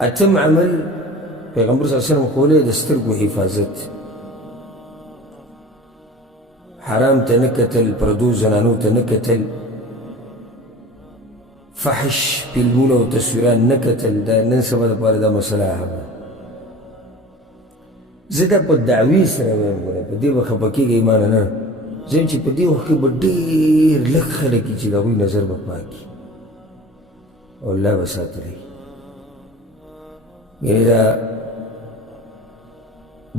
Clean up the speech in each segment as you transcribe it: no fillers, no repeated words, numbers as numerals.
اتم عمل پیغمبر صلی الله علیه وسلم خوله د سترګو حفاظت، حرام ته نه کتل، پردو زنانو ته نه کتل، فحش فلمونه او تصویران نه کتل. دا نن سبا دپاره دا مسله هغه زه دا په دعوې سره وایم، ګوره په دې به خفه کېږئ مانه نه، زه یم چې په دې وخت کې به ډېر لږ خلک وي چې د هغوی نظر به پاک وي او الله به ساتلی. یعنې دا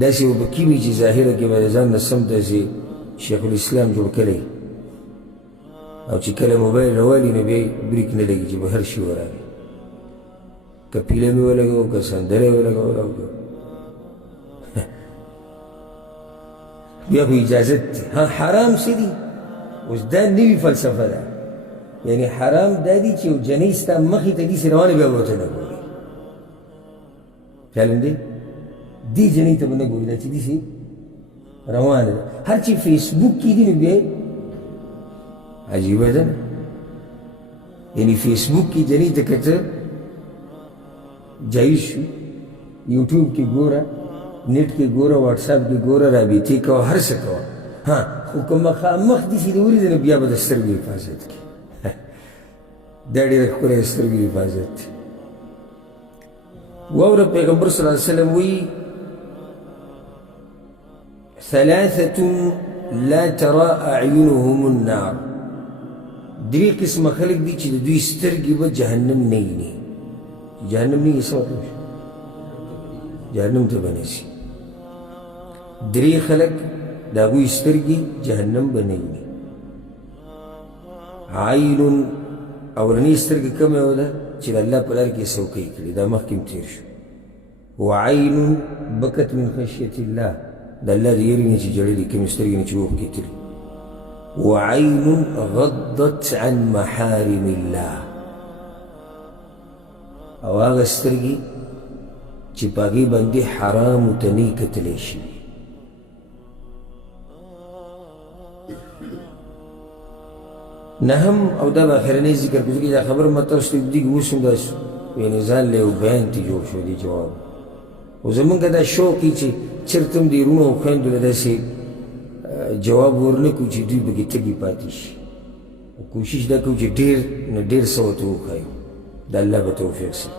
داسې به کې وي چې ظاهره کې به د ځان نه سم داسې شیخ الاسلام جوړ کړی او چې کله موبایل راوالي نو بیا بریک نه لګي چې به هر شي ورغی، که پیله مې ولګوو که سندره یې ولګوله او بیا خو اجازت دی. ها حرام څه دي؟ اوس دا نوي فلسفه ده، یعنی حرام دا دي چې یو جنۍ ستا مخې ته داسې روانه بیا به ورته نه ګورې، خیال دی دې جنۍ ته به نه ګورې، دا چې داسې روانه ده. هر چې فیسبوک کې دي نو بیا عجیبه ده نه، یعنی فیسبوک کې جنۍ ته که ته جایز شو، یوټیوب کې ګوره، نیټ کې ګوره، واټساپ کې ګوره، رابطې کوه، هر څه کوه. ها خو که مخامخ داسې دې ولیدې نو بیا به د سترګو حفاظت کړي. دا ډېره ښکلی د سترګو حفاظت دی. واوره پیغمبر صلی الله علیه وسلم وایي ثلاثة لا ترى أعينهم النار، درې قسمه خلک دي چې د دوی سترګې به جهنم نه ویني. جهنم نه ویني څه مطلب شو؟ جهنم ته به نه ځي. درې خلک د هغوی سترګې جهنم به نه ویني. عین اولنۍ سترګه کومه یوه ده چې د الله په لار کې یې څوکۍ کړي، دا مخکې م تېر شو. وعین بکت من خشیة الله، د الله د یېرې نه چې جړلي، کومې سترګې نه چې اوښکې تلي. وعین غضت عن محارم الله، او هغه سترګې چې په هغې باندې حرامو ته نه یې کتلی شوي. نهم او دا به اخرنی ذکر کړو چې دا خبره ما تاسو ته اوږدېږي، اوس هم داسې یعنې ځان له یو بیان ته جوړ شو دې جواب. خو زمونږ دا شوق وي چې چېرته هم دې وروڼو او خویندو له داسې جواب ورنه کړو چې دوی پکې تږي پاتې شي. کوشش دا کوو چې ډېر نه ډېر څه ورته وښایو. د الله به توفیق سي.